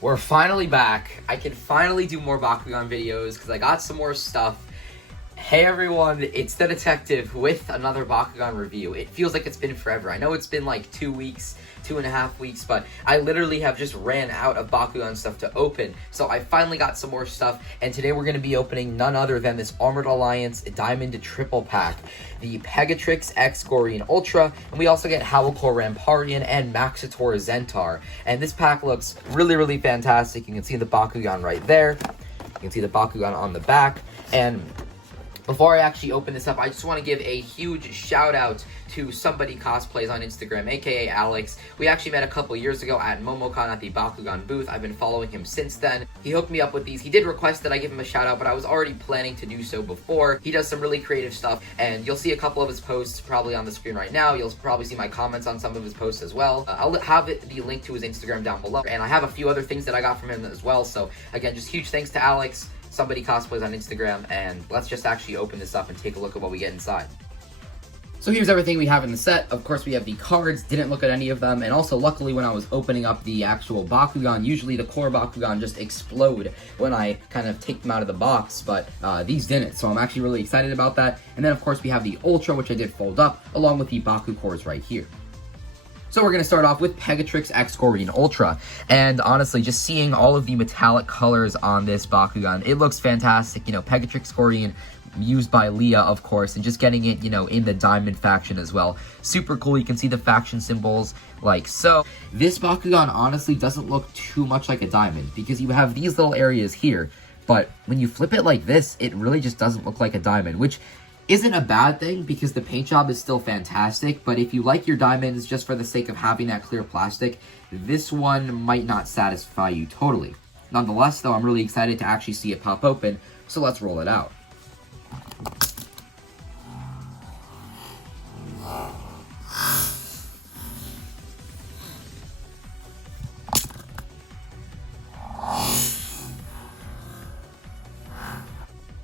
We're finally back. I can finally do more Bakugan videos because I got some more stuff. Hey everyone, it's the Detective with another Bakugan review. It feels like it's been forever. I know it's been like 2 weeks, 2.5 weeks, but I literally have just ran out of Bakugan stuff to open. So I finally got some more stuff, and today we're going to be opening none other than this Armored Alliance Diamond Triple Pack. The Pegatrix X GOREENE Ultra, and we also get Howlcore Rampartian and Maxitor Zentar. And this pack looks really fantastic. You can see the Bakugan right there. You can see the Bakugan on the back, and before I actually open this up, I just want to give a huge shout out to Somebody Cosplays on Instagram, aka Alex. We actually met a couple years ago at MomoCon at the Bakugan booth. I've been following him since then. He hooked me up with these. He did request that I give him a shout out, but I was already planning to do so before. He does some really creative stuff, and you'll see a couple of his posts probably on the screen right now. You'll probably see my comments on some of his posts as well. I'll have the link to his Instagram down below, and I have a few other things that I got from him as well. So again, just huge thanks to Alex. Somebody Cosplays on Instagram, and let's just actually open this up and take a look at what we get inside. So here's everything we have in the set. Of course, we have the cards, didn't look at any of them, and also luckily when I was opening up the actual Bakugan, usually the core Bakugan just explode when I kind of take them out of the box, but these didn't, so I'm actually really excited about that. And then of course we have the Ultra, which I did fold up, along with the Baku cores right here. So we're going to start off with Pegatrix X GOREENE Ultra, and honestly, just seeing all of the metallic colors on this Bakugan, it looks fantastic. You know, Pegatrix GOREENE, used by Leah, of course, and just getting it, you know, in the Diamond faction as well. Super cool. You can see the faction symbols like so. This Bakugan honestly doesn't look too much like a diamond, because you have these little areas here, but when you flip it like this, it really just doesn't look like a diamond, which isn't a bad thing because the paint job is still fantastic, but if you like your diamonds just for the sake of having that clear plastic, this one might not satisfy you totally. Nonetheless, though, I'm really excited to actually see it pop open, so let's roll it out.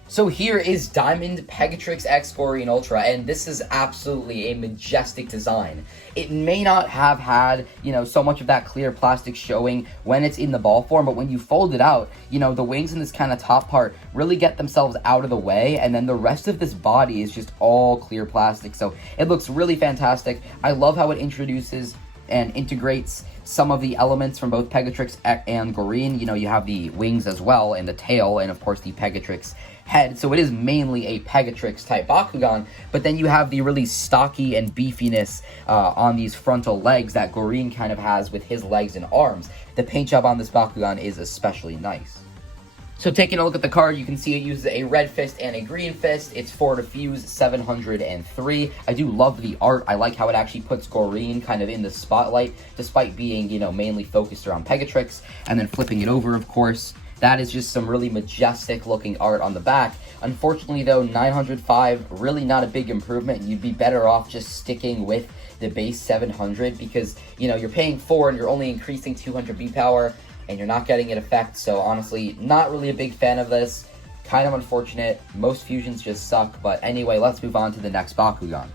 So here is Diamond Pegatrix X GOREENE Ultra, and this is absolutely a majestic design. It may not have had, you know, so much of that clear plastic showing when it's in the ball form, but when you fold it out, you know, the wings in this kind of top part really get themselves out of the way, and then the rest of this body is just all clear plastic, so it looks really fantastic. I love how it introduces and integrates some of the elements from both Pegatrix and GOREENE. You know, you have the wings as well, and the tail, and of course the Pegatrix head, so it is mainly a Pegatrix type Bakugan, but then you have the really stocky and beefiness on these frontal legs that GOREENE kind of has with his legs and arms. The paint job on this Bakugan is especially nice. So taking a look at the card, you can see it uses a red fist and a green fist. It's for Fuse 703. I do love the art. I like how it actually puts GOREENE kind of in the spotlight, despite being, you know, mainly focused around Pegatrix. And then flipping it over, of course, that is just some really majestic looking art on the back. Unfortunately though, 905, really not a big improvement. You'd be better off just sticking with the base 700 because, you know, you're paying 4 and you're only increasing 200 B power and you're not getting an effect. So honestly, not really a big fan of this. Kind of unfortunate. Most fusions just suck. But anyway, let's move on to the next Bakugan.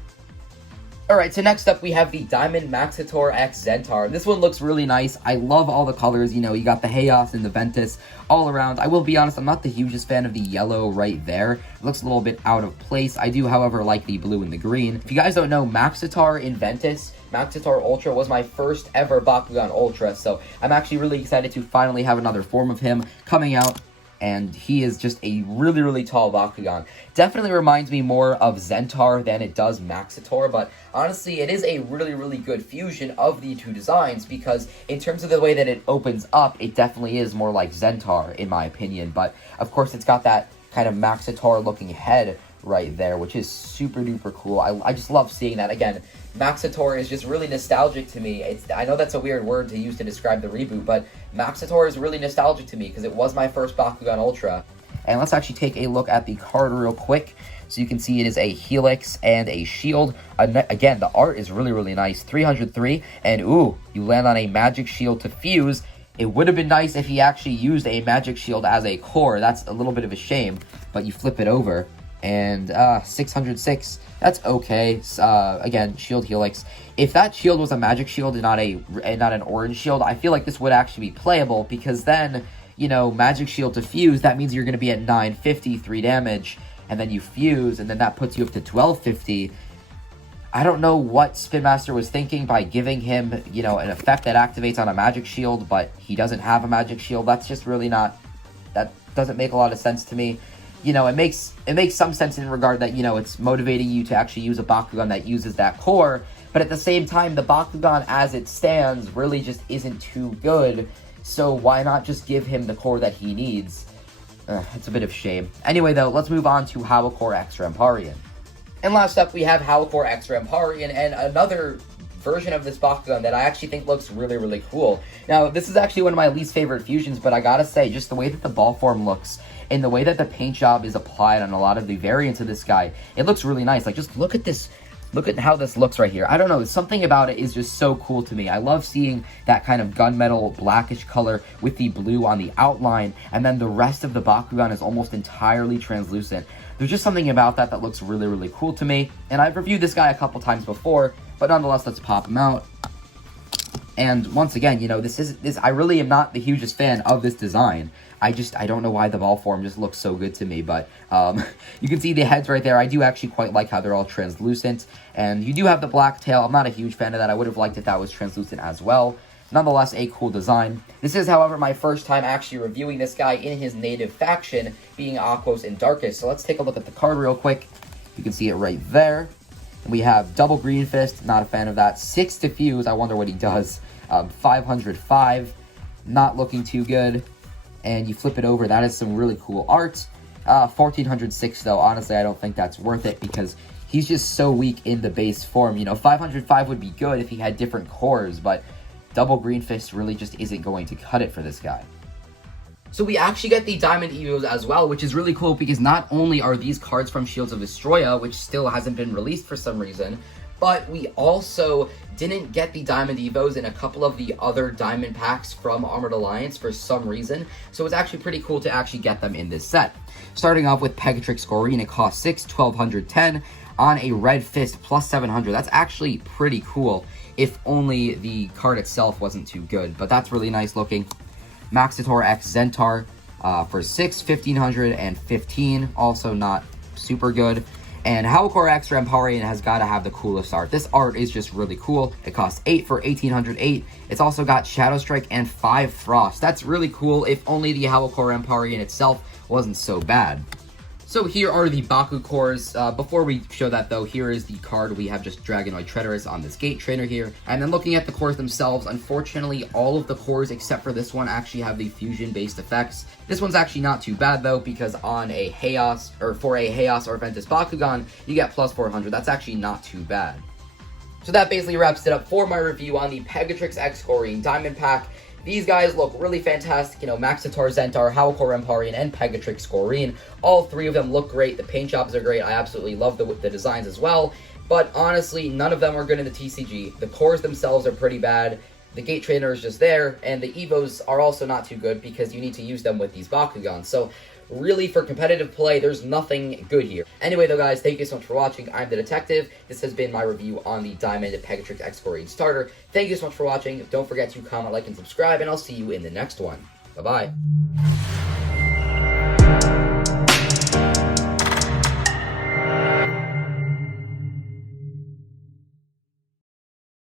Alright, so next up we have the Diamond Maxitor X Zentar. This one looks really nice. I love all the colors. You know, you got the Chaos and the Ventus all around. I will be honest, I'm not the hugest fan of the yellow right there. It looks a little bit out of place. I do, however, like the blue and the green. If you guys don't know, Maxitor in Ventus, Maxitor Ultra was my first ever Bakugan Ultra, so I'm actually really excited to finally have another form of him coming out. And he is just a really tall Bakugan. Definitely reminds me more of Zentar than it does Maxitor, but honestly, it is a really good fusion of the two designs, because in terms of the way that it opens up, it definitely is more like Zentar, in my opinion. But, of course, it's got that kind of Maxitor-looking head right there, which is super duper cool. I just love seeing that. Again, Maxitor is just really nostalgic to me. I know that's a weird word to use to describe the reboot, but Maxitor is really nostalgic to me because it was my first Bakugan Ultra. And let's actually take a look at the card real quick. So you can see it is a helix and a shield. Again, the art is really nice. 303, and ooh, you land on a magic shield to fuse. It would have been nice if he actually used a magic shield as a core. That's a little bit of a shame, but you flip it over, and 606. That's okay. Again, shield helix. If that shield was a magic shield and not an orange shield, I feel like this would actually be playable, because then, you know, magic shield to fuse, that means you're going to be at 950, 3 damage, and then you fuse, and then that puts you up to 1250. I don't know what Spin Master was thinking by giving him, you know, an effect that activates on a magic shield, but he doesn't have a magic shield. That's just really not, that doesn't make a lot of sense to me. You know, it makes some sense in regard that, you know, it's motivating you to actually use a Bakugan that uses that core, but at the same time, the Bakugan as it stands really just isn't too good, so why not just give him the core that he needs? It's a bit of shame. Anyway, though, let's move on to Howlcore X Ramparian. And last up, we have Howlcore X Ramparian, and another version of this Bakugan that I actually think looks really, really cool. Now, this is actually one of my least favorite fusions, but I gotta say, just the way that the ball form looks, and the way that the paint job is applied on a lot of the variants of this guy, it looks really nice. Like, just look at this. Look at how this looks right here. I don't know, something about it is just so cool to me. I love seeing that kind of gunmetal blackish color with the blue on the outline, and then the rest of the Bakugan is almost entirely translucent. There's just something about that that looks really, really cool to me, and I've reviewed this guy a couple times before, but nonetheless, let's pop him out. And once again, you know, I really am not the hugest fan of this design. I don't know why the ball form just looks so good to me, but you can see the heads right there. I do actually quite like how they're all translucent, and you do have the black tail. I'm not a huge fan of that. I would have liked it that was translucent as well. Nonetheless, a cool design. This is, however, my first time actually reviewing this guy in his native faction, being Aquos and Darkest. So let's take a look at the card real quick. You can see it right there. And we have double green fist, not a fan of that. 6 to fuse, I wonder what he does. 505, not looking too good. And you flip it over, that is some really cool art. 1406 though, honestly, I don't think that's worth it, because he's just so weak in the base form. You know, 505 would be good if he had different cores, but double green fist really just isn't going to cut it for this guy. So we actually get the Diamond Evos as well, which is really cool, because not only are these cards from Shields of Destroya, which still hasn't been released for some reason, but we also didn't get the Diamond Evos in a couple of the other Diamond packs from Armored Alliance for some reason, so it's actually pretty cool to actually get them in this set. Starting off with Pegatrix GOREENE, it costs 6, 1210, on a red fist, plus 700. That's actually pretty cool, if only the card itself wasn't too good, but that's really nice looking. Maxitor X Zentar for 6, 1515, also not super good. And Howlcore X Ramparian has got to have the coolest art. This art is just really cool. It costs 8 for 1808. It's also got Shadow Strike and 5 Frost. That's really cool, if only the Howlcore Ramparian itself wasn't so bad. So here are the Baku cores. Before we show that though, here is the card. We have just Dragonoid Treaderous on this Gate Trainer here. And then looking at the cores themselves, unfortunately all of the cores except for this one actually have the fusion based effects. This one's actually not too bad though, because on a Chaos, or for a Chaos or Ventus Bakugan, you get plus 400. That's actually not too bad. So that basically wraps it up for my review on the Pegatrix X GOREENE Diamond Pack. These guys look really fantastic, you know, Maxitor, Zentar, Howlcore Ramparian, and Pegatrix GOREENE. All three of them look great. The paint jobs are great. I absolutely love the designs as well. But honestly, none of them are good in the TCG. The cores themselves are pretty bad. The Gate Trainer is just there. And the Evos are also not too good, because you need to use them with these Bakugans. So really, for competitive play, there's nothing good here. Anyway, though, guys, thank you so much for watching. I'm the Detective. This has been my review on the Diamond Pegatrix X GOREENE starter. Thank you so much for watching. Don't forget to comment, like, and subscribe, and I'll see you in the next one. Bye-bye.